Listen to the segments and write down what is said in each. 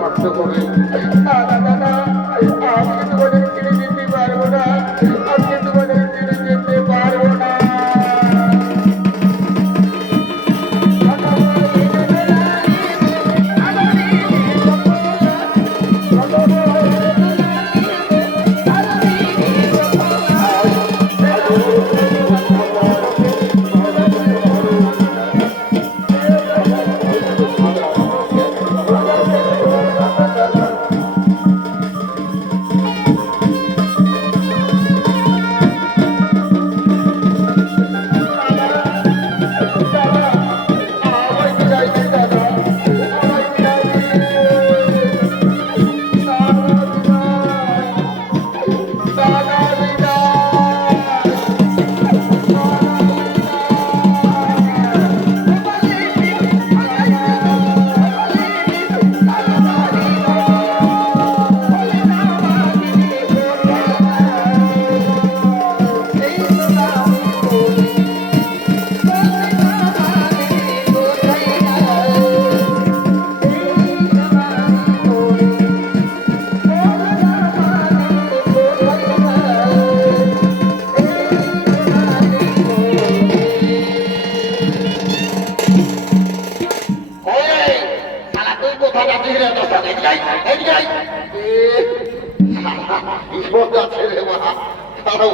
থাকতে হবে। না না না না, আমি তোমাদের ছেড়ে যেতে পারবো না, আমি তোমাদের ছেড়ে যেতে পারবো না।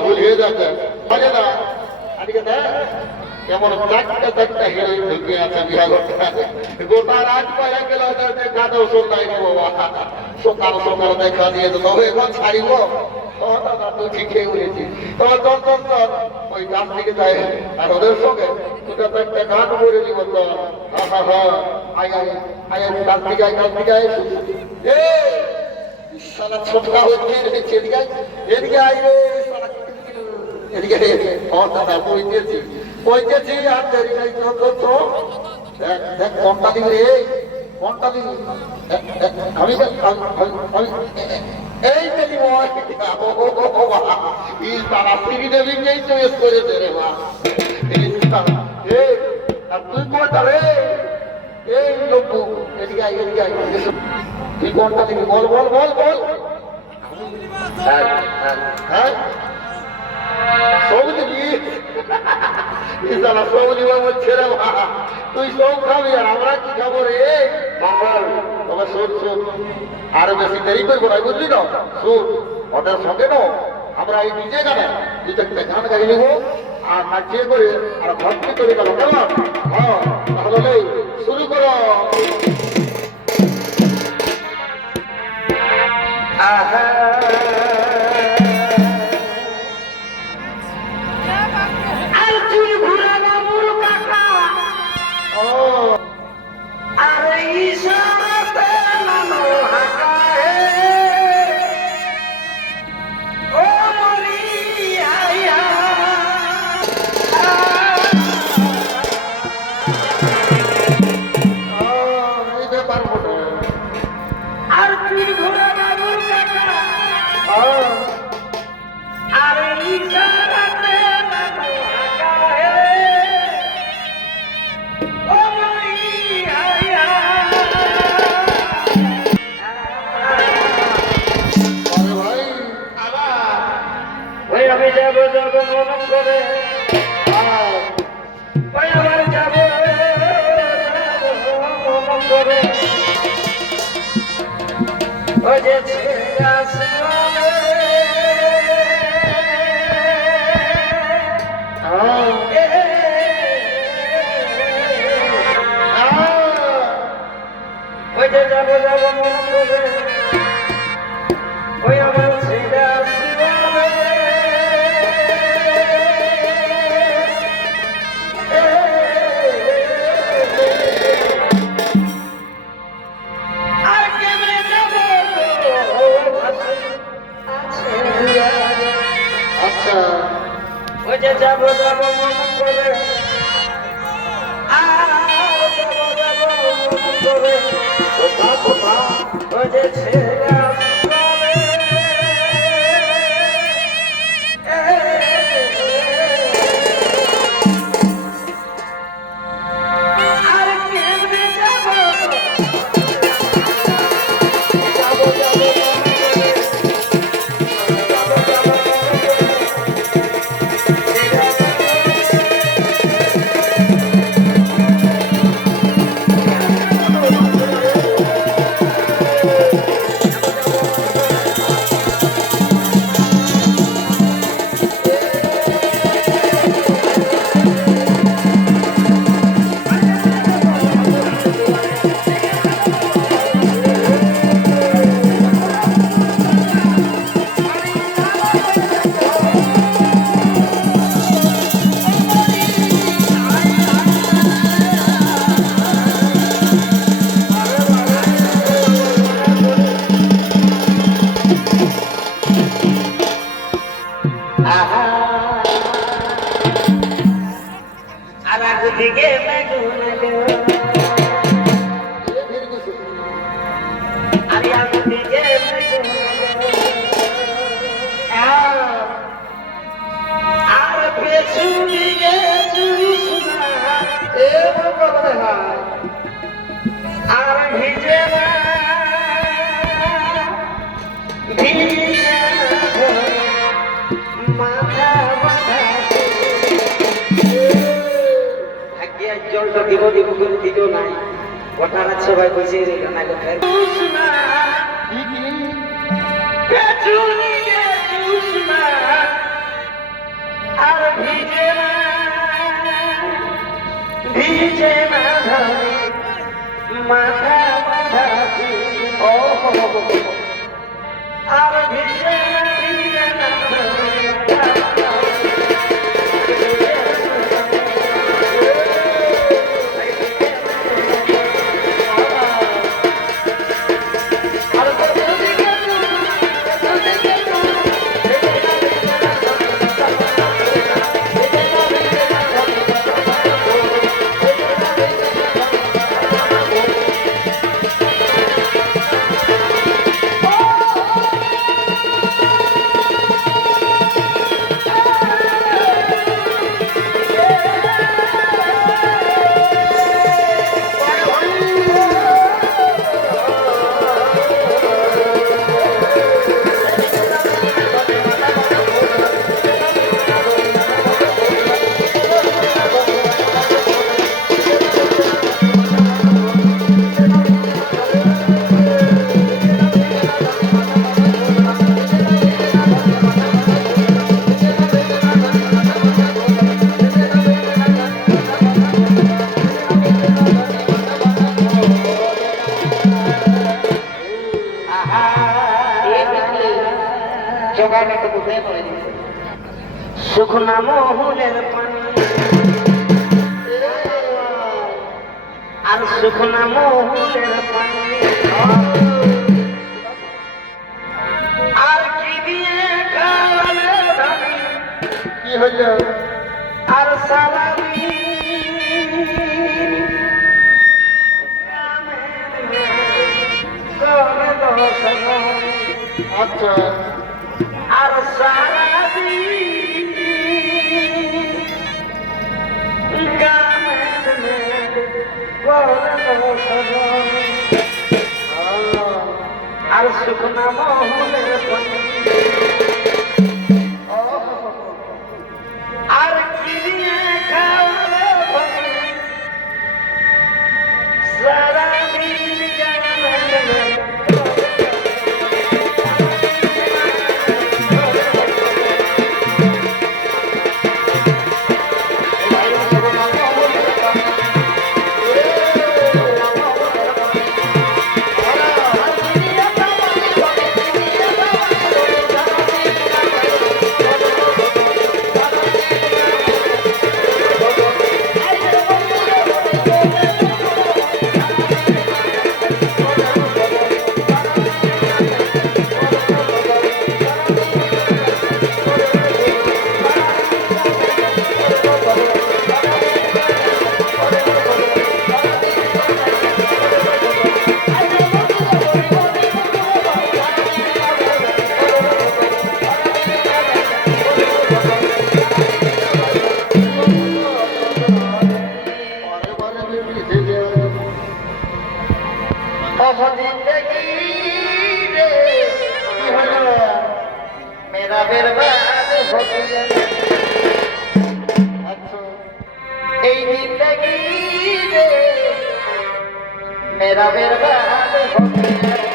ভুলিয়ে যাচ্ছে কেমন চারটা চারটা হিরোইন ঢুকে আছে বিয়া করতে আছে গোটা রাত পাইয়া গেল গাদা ওষুধ নাই রে বাবা সকাল সকাল দেখা দিয়ে তো তবে এখন ছাড়িব দাদা তুই ঠিকই বলেছি তবে চল চল চল ওই গাছ থেকে যায় আর ওদের সঙ্গে দুটা চারটা গান করে দিব তো আয় আয় আয় গাছ থেকে আয় গাছ থেকে আয় সারা ছোটকা হচ্ছে এদিকে এদিকে আয় রে এদিকে দাদা বইতেছি বইতেছি আর দেরি নাই তো দেখ দেখ কোনটা দিবি রে কোনটা দিবি আমি এই দেবি তারা সিঁড়ি দেবী নেই চয়েস করেছে রে মা আর তুই কোনটা রে এই লোক এদিকে আয় এদিকে আয় তুই কোনটা দিবি বল বল বল বল হ্যাঁ হ্যাঁ সব দিবি সব দিবা বলছে রে তুই সব খাবি আর আমরা কি খাবো রে মঙ্গল তবে শোন শোন আরো বেশি দেরি করবো না বুঝলি না শোন ওদের সঙ্গে না আমরা এই নিজে গানে দু চারটা গান গাই নেবো আর নাচিয়ে করে আর ভক্তি করে গেল কেমন হ্যাঁ তাহলে শুরু করো জলটা দিব দিব করে দিল নাই ওটার সবাই বুঝে রইল না কোথায় আর ভিজে না ভিজে না ধরে মাথা মাথা আর ভিজে না ভিজে না শুকনা মহুলের পানি আর শুকনা মহুলের পানি আর কি দিয়ে খাওয়ালে কি হইল আর সারা আচ্ছা আর সারা আর শুকনা মহুলের পানি আর কি দিয়ে খাওয়ালে সারা मेरा बर्बाद हो गया এই জিন্দগি রে मेरा बर्बाद हो गया